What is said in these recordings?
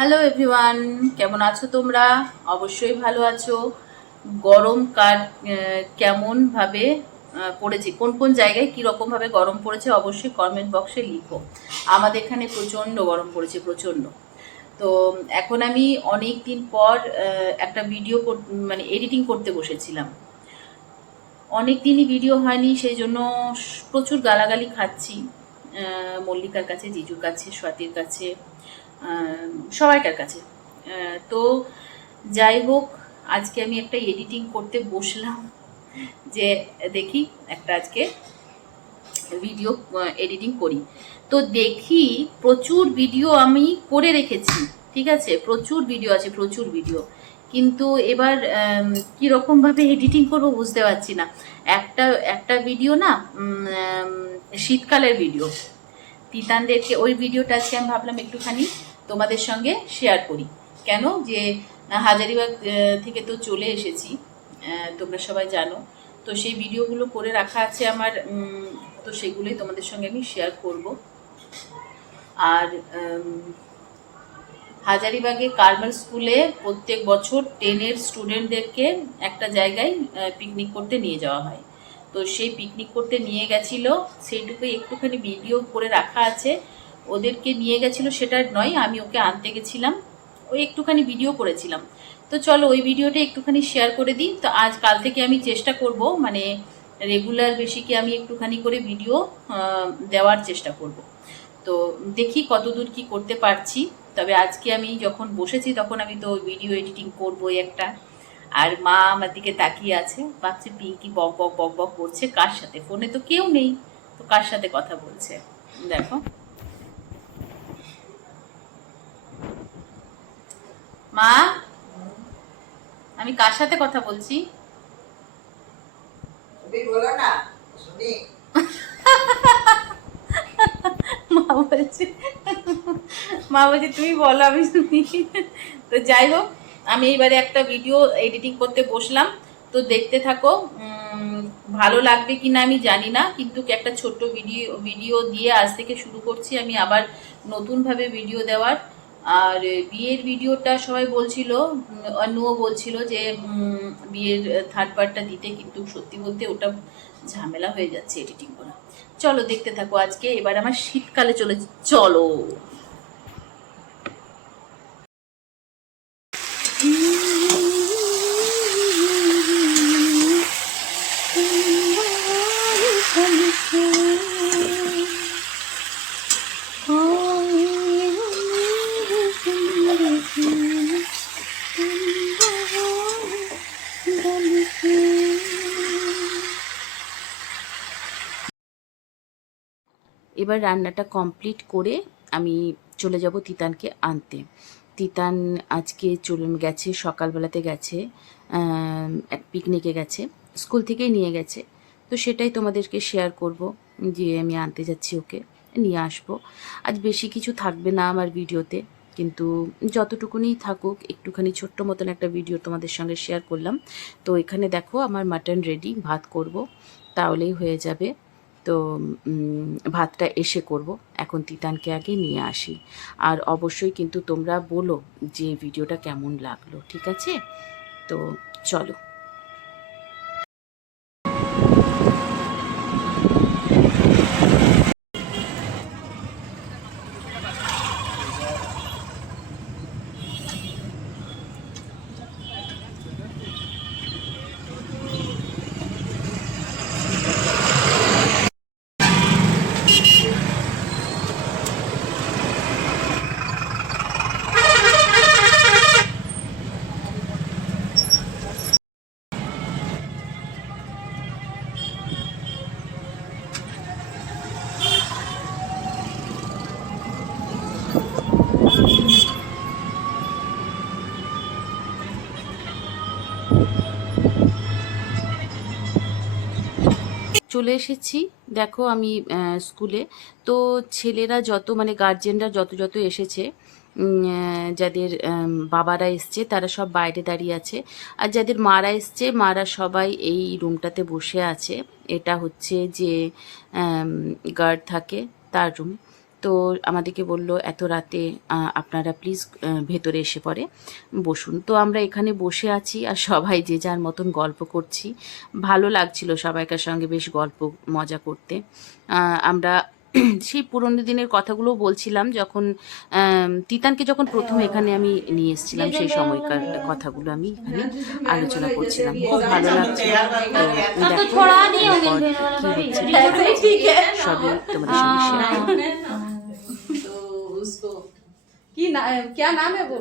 Hello everyone, কেমন আছো তোমরা? অবশ্যই ভালো আছো। গরম কেমনভাবে পড়েছে, কোন কোন জায়গায় কীরকমভাবে গরম পড়েছে অবশ্যই কমেন্ট বক্সে লিখো। আমাদের এখানে প্রচণ্ড গরম পড়েছে, প্রচণ্ড। তো এখন আমি অনেক দিন পর একটা মানে এডিটিং করতে বসেছিলাম। অনেক দিনই ভিডিও হয়নি, সেই জন্য প্রচুর গালাগালি খাচ্ছি মল্লিকার কাছে, জিজুর কাছে, স্বাতির কাছে, সবাইকার কাছে। তো যাই হোক, আজকে আমি একটা এডিটিং করতে বসলাম যে দেখি একটা আজকে ভিডিও এডিটিং করি। তো দেখি প্রচুর ভিডিও আমি করে রেখেছি, ঠিক আছে, প্রচুর ভিডিও আছে, প্রচুর ভিডিও। কিন্তু এবার কীরকমভাবে এডিটিং করবো বুঝতে পারছি না। একটা একটা ভিডিও না, শীতকালের ভিডিও, তিতানদেরকে, ওই ভিডিওটা আজকে আমি ভাবলাম একটুখানি তোমাদের সঙ্গে শেয়ার করি। কেন যে হাজারিবাগ থেকে তো চলে এসেছি, তোমরা সবাই জানো। তো সেই ভিডিওগুলো করে রাখা আছে আমার, তো সেগুলোই তোমাদের সঙ্গে আমি শেয়ার করব। আর হাজারিবাগে কার্মেল স্কুলে প্রত্যেক বছর 10-এর স্টুডেন্টদেরকে একটা জায়গায় পিকনিক করতে নিয়ে যাওয়া হয়। তো সেই পিকনিক করতে নিয়ে গেছিল, সেইটুকুই একটুখানি ভিডিও করে রাখা আছে। ওদেরকে নিয়ে গেছিলো সেটা নয়, আমি ওকে আনতে গেছিলাম, ওই একটুখানি ভিডিও করেছিলাম। তো চলো ওই ভিডিওটা একটুখানি শেয়ার করে দিই। তো কাল থেকে আমি চেষ্টা করব, মানে রেগুলার বেশিকে আমি একটুখানি করে ভিডিও দেওয়ার চেষ্টা করব। তো দেখি কতদূর কি করতে পারছি। তবে আজকে আমি যখন বসেছি তখন আমি তো ভিডিও এডিটিং করবোই একটা। আর মা আমার দিকে তাকিয়ে আছে, ভাবছে পিঙ্কি বক বক বক বক করছে কার সাথে, ফোনে তো কেউ নেই, তো কার সাথে কথা বলছে। দেখো মা, আমি কার সাথে কথা বলছি? মা বলছে মা বলছে তুমি বলো, আমি শুনি। তো যাই হোক, আমি এবারে একটা ভিডিও এডিটিং করতে বসলাম। তো দেখতে থাকো, ভালো লাগবে কি না আমি জানি না, কিন্তু একটা ছোট্ট ভিডিও দিয়ে আজ থেকে শুরু করছি আমি আবার নতুনভাবে ভিডিও দেওয়ার। আর বিয়ের ভিডিওটা সবাই বলছিল, অনুও বলছিল যে বিয়ের থার্ড পার্টটা দিতে, কিন্তু সত্যি বলতে ওটা ঝামেলা হয়ে যাচ্ছে এডিটিং করা। চলো দেখতে থাকো আজকে, এবার আমার শীতকালে চলো। এবার রান্নাটা কমপ্লিট করে আমি চলে যাব তিতানকে আনতে। তিতান আজকে গেছে, সকালবেলাতে গেছে, এক পিকনিকে গেছে, স্কুল থেকেই নিয়ে গেছে। তো সেটাই তোমাদেরকে শেয়ার করব যে আমি আনতে যাচ্ছি, ওকে নিয়ে আসবো। আজ বেশি কিছু থাকবে না আমার ভিডিওতে, কিন্তু যতটুকুনি থাকুক একটুখানি ছোট্ট মতন একটা ভিডিও তোমাদের সঙ্গে শেয়ার করলাম। তো এখানে দেখো আমার মাটন রেডি, ভাত করব, তাহলেই হয়ে যাবে। তো ভাতটা এসে করব, এখন তিতানকে আগে নিয়ে আসি। আর অবশ্যই কিন্তু তোমরা বলো যে ভিডিওটা কেমন লাগলো, ঠিক আছে? তো চলো। চলে এসেছি, দেখো আমি স্কুলে। তো ছেলেরা যত, মানে গার্জেনরা যত যত এসেছে, যাদের বাবারা এসছে তারা সব বাইরে দাঁড়িয়ে আছে। আর যাদের মারা এসছে, মারা সবাই এই রুমটাতে বসে আছে। এটা হচ্ছে যে গার্ড থাকে তার রুম। তো আমাদেরকে বলল এত রাতে আপনারা প্লিজ ভেতরে এসে পরে বসুন। তো আমরা এখানে বসে আছি আর সবাই যে যার মতন গল্প করছি। ভালো লাগছিল সবাইকার সঙ্গে বেশ গল্প মজা করতে। আমরা সেই পুরোনো দিনের কথাগুলো বলছিলাম, যখন তিতানকে যখন প্রথম এখানে আমি নিয়ে এসেছিলাম সেই সময়কার কথাগুলো আমি এখানে আলোচনা করছিলাম। খুব ভালো লাগছে। দেখো এরপর কি হচ্ছে সবই তোমাদের সঙ্গে শেয়ার করব। तो उसको क्या नाम है वो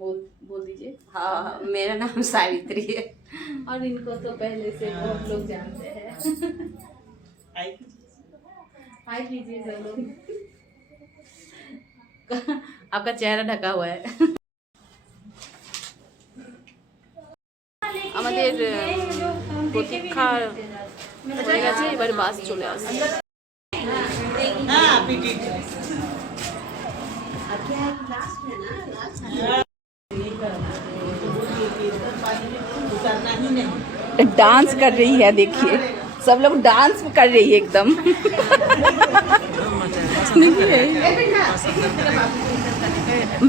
बोल बोल दीजिए। हाँ मेरा नाम सावित्री है। और इनको तो पहले से बहुत लोग जानते हैं। हाय कीजिए सब लोग। आपका चेहरा ढका हुआ है। আমাদের প্রতীক্ষা হয়ে গেছে, এবার বাস চলে আসছে। डांस कर रही है, देखिए सब लोग डांस कर रही है एकदम।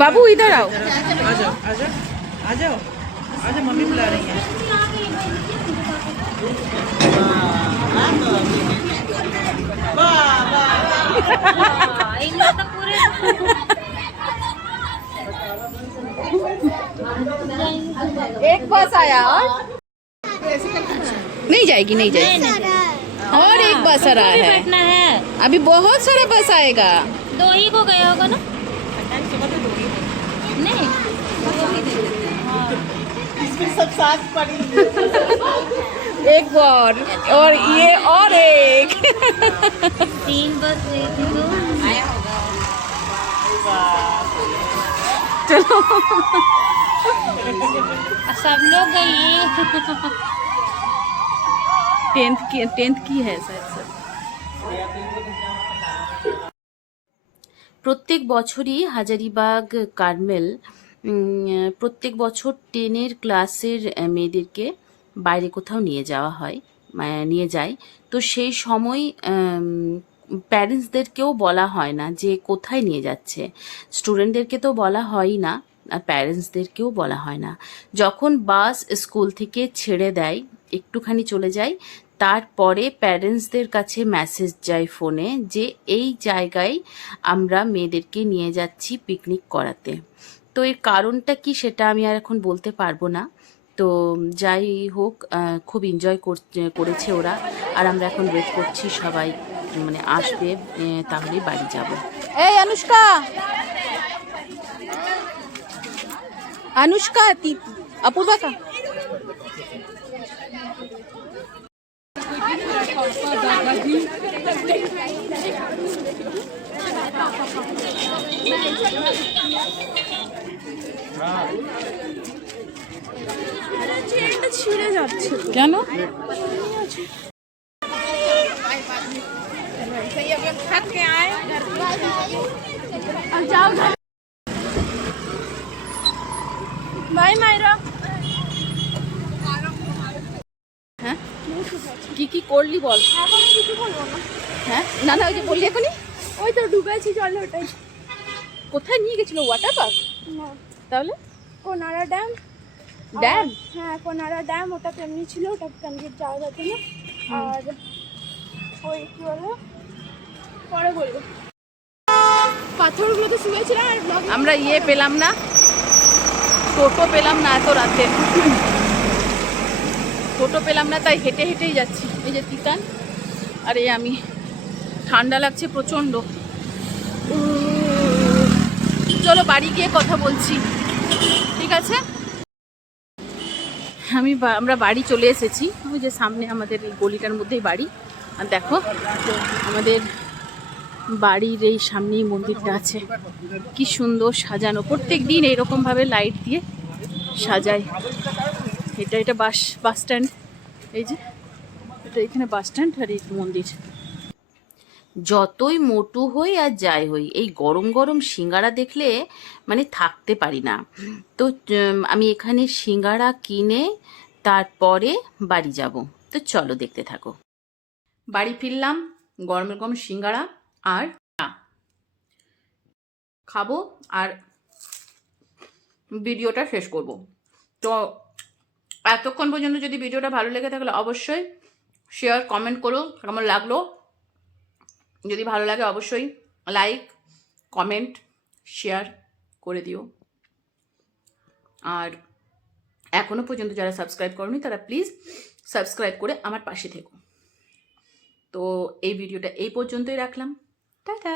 बाबू इधर आओ। आ जाओ आ जाओ आ जाओ आ जाओ, मम्मी बुला रही है। एक बस आया और नहीं जाएगी, नहीं जाएगी। और एक बस आ रहा है, अभी बहुत सारा बस आएगा। दो ही को गया होगा ना? नहीं सब साथ पड़ी। एक और ये और एक। 3 बस गई थी तो सब लोग गए। टेंथ की है शायद सर। প্রত্যেক বছরই হাজারিবাগ কার্মেল প্রত্যেক বছর 10-এর ক্লাসের মেয়েদেরকে বাইরে কোথাও নিয়ে যাওয়া হয়, নিয়ে যায়। তো সেই সময় প্যারেন্টসদেরকেও বলা হয় না যে কোথায় নিয়ে যাচ্ছে। স্টুডেন্টদেরকে তো বলা হয়ই না, আর প্যারেন্টসদেরকেও বলা হয় না। যখন বাস স্কুল থেকে ছেড়ে দেয়, একটুখানি চলে যায়, তারপরে প্যারেন্টসদের কাছে মেসেজ যায় ফোনে যে এই জায়গায় আমরা মেয়েদেরকে নিয়ে যাচ্ছি পিকনিক করাতে। তো এর কারণটা কি সেটা আমি আর এখন বলতে পারবো না। তো যাই হোক, খুব এনজয় করেছে ওরা। আর আমরা এখন ওয়েট করছি সবাই মানে আসবে, তাহলে বাড়ি যাব। এই অনুষ্কা, अनुष्का अपूर्वा का ছিঁড়ে যাচ্ছে কেন? বাই মাইরা। হ্যাঁ কি কি করলি বল। এখন কিছু বলবো না। হ্যাঁ না না, ওই যে বললি এখনই। ওই তো ডুবেছি জলে, ওটাই। কোথায় নিয়ে গেছিল? Water park? না, তাহলে কোনারা ড্যাম। ড্যাম? হ্যাঁ কোনারা ড্যাম, ওটা তেমনি ছিল, ওটা কমপ্লিট যাওয়া যেত না। আর ওই কি বলো, পরে বলবো। পাথরগুলো তো শুয়েছিলাম আর ব্লগ। আমরা ইয়ে পেলাম না, টোটো পেলাম না এত রাতে, টোটো পেলাম না, তাই হেঁটে হেঁটেই যাচ্ছি। এই যে তিতান আর এই আমি, ঠান্ডা লাগছে প্রচণ্ড। চলো বাড়ি গিয়ে কথা বলছি, ঠিক আছে? আমরা বাড়ি চলে এসেছি। ওই যে সামনে আমাদের এই গলিটার মধ্যেই বাড়ি। আর দেখো আমাদের বাড়ির এই সামনেই মন্দিরটা আছে, কি সুন্দর সাজানো। প্রত্যেক দিন এইরকমভাবে লাইট দিয়ে সাজায়। এটা বাস স্ট্যান্ড, এই যে এটা এখানে বাস স্ট্যান্ড আর এই মন্দির। যতই মোটু হই আর যাই হই, এই গরম গরম সিঙ্গারা দেখলে মানে থাকতে পারি না। তো আমি এখানে সিঙ্গারা কিনে তারপরে বাড়ি যাব। তো চলো দেখতে থাকো। বাড়ি ফিরলাম, গরমের গরম সিঙ্গারা আর খাবো আর ভিডিওটা শেষ করব। তো এতক্ষণ পর্যন্ত যদি ভিডিওটা ভালো লেগে থাকলে অবশ্যই শেয়ার কমেন্ট করো কেমন লাগলো। যদি ভালো লাগে অবশ্যই লাইক কমেন্ট শেয়ার করে দিও। আর এখনও পর্যন্ত যারা সাবস্ক্রাইব করনি তারা প্লিজ সাবস্ক্রাইব করে আমার পাশে থেকো। তো এই ভিডিওটা এই পর্যন্তই রাখলাম। টাটা।